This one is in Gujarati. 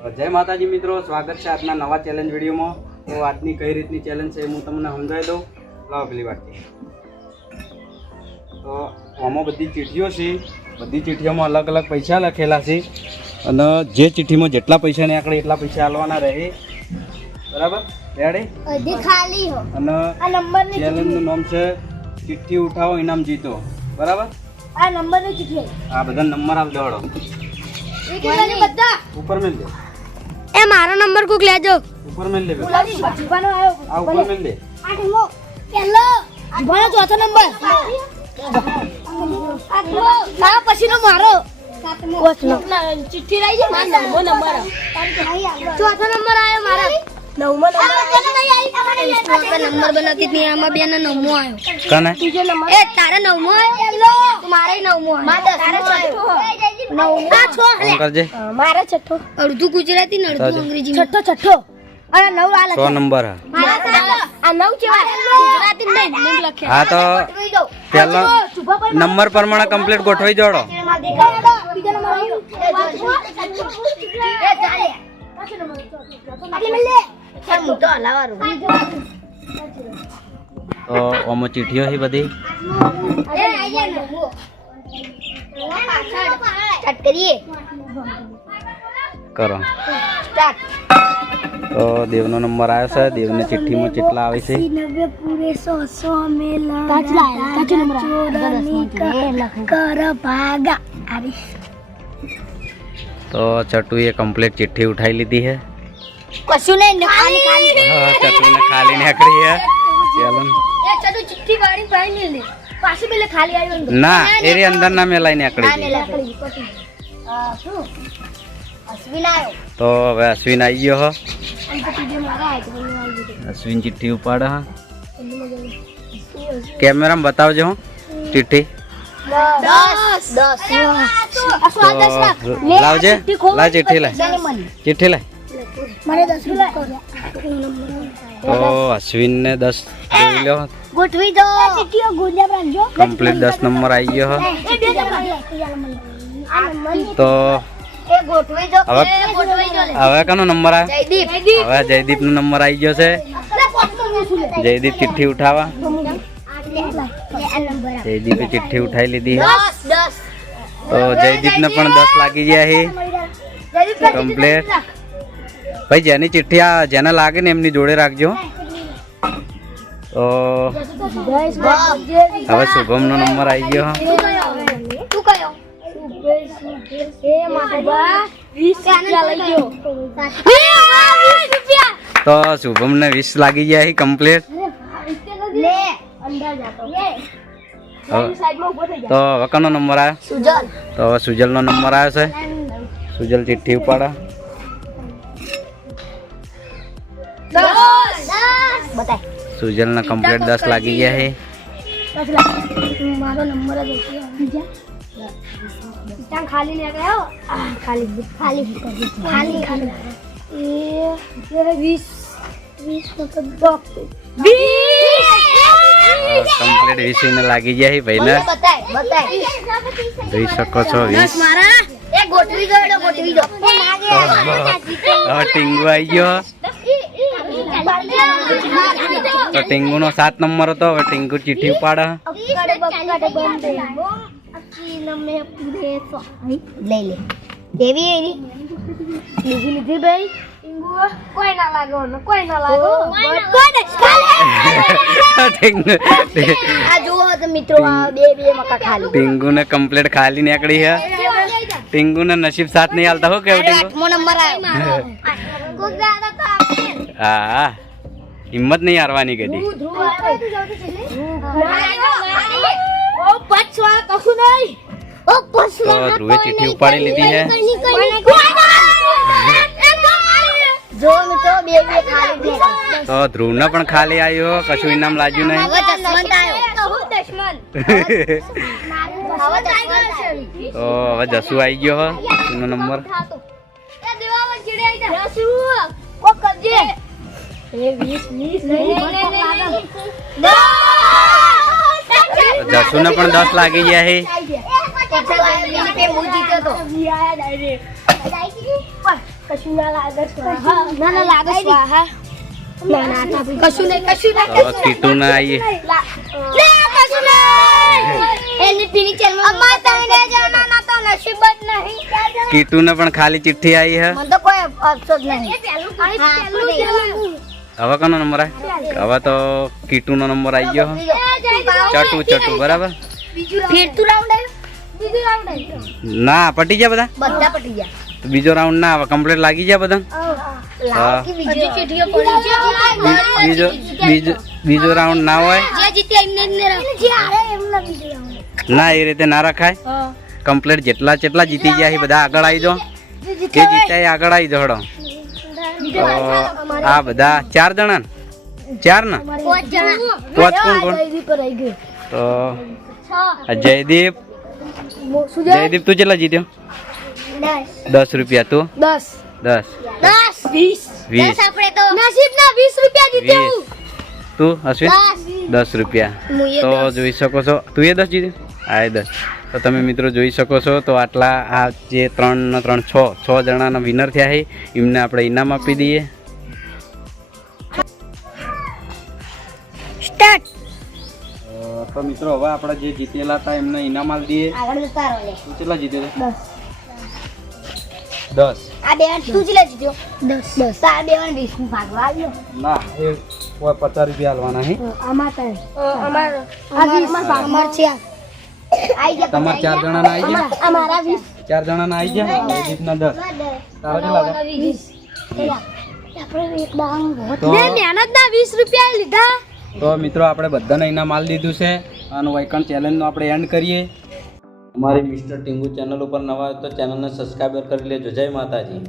જય માતાજી મિત્રો સ્વાગત છે આજના નવા ચેલેન્જ વિડીયોમાં. તો આજની કઈ રીતની ચેલેન્જ છે હું તમને સમજાવી દઉં. લાવો પેલી વાતથી તો આમાં બધી ચીઠીઓ છે બધી ચીઠીઓમાં અલગ અલગ પૈસા લખેલા છે. અને જે ચીઠીમાં જેટલા પૈસા નીકળે એટલા પૈસા આલવાના રહે. બરાબર? રેડી અને ની ચેલેન્જનું નામ છે ચિઠ્ઠી ઉઠાવો ઇનામ જીતો. બરાબર? આ નંબરની બધા નંબર આપ દોડો. ઉપર દે. એ મારો નંબર કોક લેજો. ઉપર મેલ લે જીવાનો આવ્યો. આ ઉપર મેલ લે આઠમો ઠીમો પહેલો જીવાનો ચોથો નંબર. આ પછીનો મારો. ચિઠ્ઠી રહી છે મારો નવમો નંબર. ચોથો નંબર આવ્યો મારા. નવમો નંબર. નંબર બનાવતી હતી. આમાં બે નવમો આવ્યો. કને? એ તારે નવમો મારે નવમો તારે કરજે. મારે છઠ્ઠો. અડધું ગુજરાતી ને અડધું અંગ્રેજી છઠ્ઠો છઠ્ઠો. અને નવ આ સો નંબર. હા આ નવ કેવા? ગુજરાતી નહીં નિમ લખે. હા તો પહેલો નંબર પ્રમાણે કમ્પ્લીટ ગોઠવી જોડો. તો આમાં ચીઠીઓ છે બધી? સ્ટાર્ટ કરીએ કરો સ્ટાર્ટ તો દેવનો નંબર આવ્યો છે દેવની ચિઠ્ઠીમાં કેટલા આવે છે નવે પૂરે સો સો મેલા કર ભાગા આરી તો ચટુએ કમ્પ્લીટ ચિઠ્ઠી ઉઠાઈ લીધી છે કશું નહીં ખાલી ખાલી હા ચટુને ખાલી નીકળી છે ચેલેન્જ એ ચડુ ચિઠ્ઠી ગાડી પાઈ લે પાછી મેલે ખાલી આવ્યો ના એરી અંદર ના મેલાઈ નીકળી તો હવે અશ્વિન આવી ગયો હો અશ્વિન ચિઠ્ઠી ઉપાડે હા. કેમેરામાં બતાવજો હું ચિઠ્ઠી. લાવજે. લાવ ચિઠ્ઠી લાય ચિઠ્ઠી લાય મારે દસ રૂપિયા તો અશ્વિનને દસ જોઈ લો. ગોઠવી દો. ચીટીઓ ગુંજા રાખજો. કમ્પ્લીટ દસ નંબર આવી ગયો હો. તો એ ગોઠવી દો. હવે ગોઠવી દો. હવે કનો નંબર આવ્યો જયદીપ. હવે જયદીપ નો નંબર આવી ગયો છે. જયદીપ ચિઠ્ઠી ઉઠાવા. જયદીપે ચિઠ્ઠી ઉઠાઈ લીધી તો જયદીપ ને પણ દસ લાગી ગયા છે જયદીપ કમ્પ્લીટ ભાઈ જેની ચિઠ્ઠી આ જેને લાગે ને એમની જોડે રાખજો. તો હવે શુભમનો નંબર આવી ગયો. તો શુભમ એ માતા 20 રૂપિયા લઈ ગયો 20 રૂપિયા તો શુભમને વીસ લાગી ગયા કમ્પ્લીટ તો હવે કનો નંબર આવ્યો? તો હવે સુજલનો નંબર આવ્યો છે. સુજલ ચિઠ્ઠી ઉપાડા. બતાય. સુજલને કમ્પ્લીટ 10 લાગી ગયા છે મારો નંબર જ હતો બીજા? ત્યાં ખાલી ને ગયો? ખાલી ખાલી. ખાલી. ખાલી એ વીસ. વીસ મતલબ વીસ! કમ્પ્લીટ વીસ ને લાગી ગયા છે ભાઈને. બતાય બતાય. જોઈ શકો છો વીસ. મારા. એ ગોઠવી દો ગોઠવી દો. ટીંગુ આવી ગયો. તો ટીંગુનો સાત નંબર હતો હવે ટીંગુ ચીઠી ઉપાડે. લઈ લે દેવી એની લીધી લીધી ભાઈ કોઈ ના લાગો ને કોઈ ના લાગો આ જુઓ તો મિત્રો આ બે બે મકા ખાલી ટીંગુને કમ્પ્લીટ ખાલી નીકળી છે. ટીંગુને નસીબ સાથ નહીં હાલતા હો કેવું ટીંગુ? નંબર આવ્યો. હા હા. હિંમત નહીં હારવાની કદી. તો ધ્રુવે ચિઠ્ઠી ઉપાડી લીધી છે તો ધ્રુવ બે બે ખાલી બે. તો ધ્રુવને પણ ખાલી આવ્યો કશું ઇનામ લાગ્યું નહીં? તો હવે જસુ આવી ગયો હો એનો નંબર. તો જસુને પણ દસ લાગી ગયા છે હું ના ના ના લાગે ના ના ના કીટુ ના ના ને પણ ખાલી ચિઠ્ઠી આવી હે. મને તો કોઈ અફસોસ નહીં. હવે કોનો નંબર આવે હવે તો કીટુ નો નંબર આવી ગયો. હે. ચટુ ચટુ બરાબર? ફીરતું રાઉન્ડ આવ્યું. બીજું રાઉન્ડ આવ્યું. ના પટી ગયા બધા? બધા પટી ગયા. તો બીજો રાઉન્ડ ના આવે કમ્પ્લીટ લાગી ગયા બધા? હા. બીજી. ચીઠીઓ પડી છે. બીજો બીજો બીજો રાઉન્ડ ના હોય? ના એ રીતે ના રખાય. કમ્પ્લીટ જેટલા જેટલા જીતી ગયા એ બધા આગળ આવી જાઓ. જે જીત્યા એ આગળ આવી જાઓ આ બધા ચાર જણા? ચાર ના? પાંચ કોણ કોણ? તો જયદીપ. જયદીપ તું કેટલા જીત્યો? દસ. રૂપિયા તું? દસ. દસ. દસ. વીસ. વીસ. આપણે તો નસીબ વીસ રૂપિયા જીત્યું તું અશ્વિન? દસ. રૂપિયા. તો જોઈ શકો છો. તું એ દસ જીત્યો? આ દસ. તો તમે મિત્રો જોઈ શકો છો તો આટલા આ જે ત્રણ ત્રણ છ છ જણાના વિનર થયા છે એમને આપણે ઇનામ આપી દઈએ. તો મિત્રો હવે આપણે જે જીતેલા હતા એમને ઇનામ આપી દઈએ. કેટલા જીતેલા દસ. આ બે તું જ લે દસ. દસ આ બે વાર વીસનું ભાગવા આવ્યો. ના એ કોઈ પચાસ રૂપિયા હાલવાના છે અમાર અમાર. અમાર. છે તમારે ચાર જણાના આવી ગયા? ચાર જણાના આવી ગયા જયદીપના દસ. તારા કેટલા હતા. ના તો મિત્રો આપણે બધાને ઇનામ માલ દીધું છે. અને વૈકણ ચેલેન્જનો આપણે એન્ડ કરીએ. અમારી મિસ્ટર ટીંગુ ચેનલ ઉપર નવા હોય તો ચેનલને સબસ્ક્રાઈબર કરી લેજો. જય માતાજી.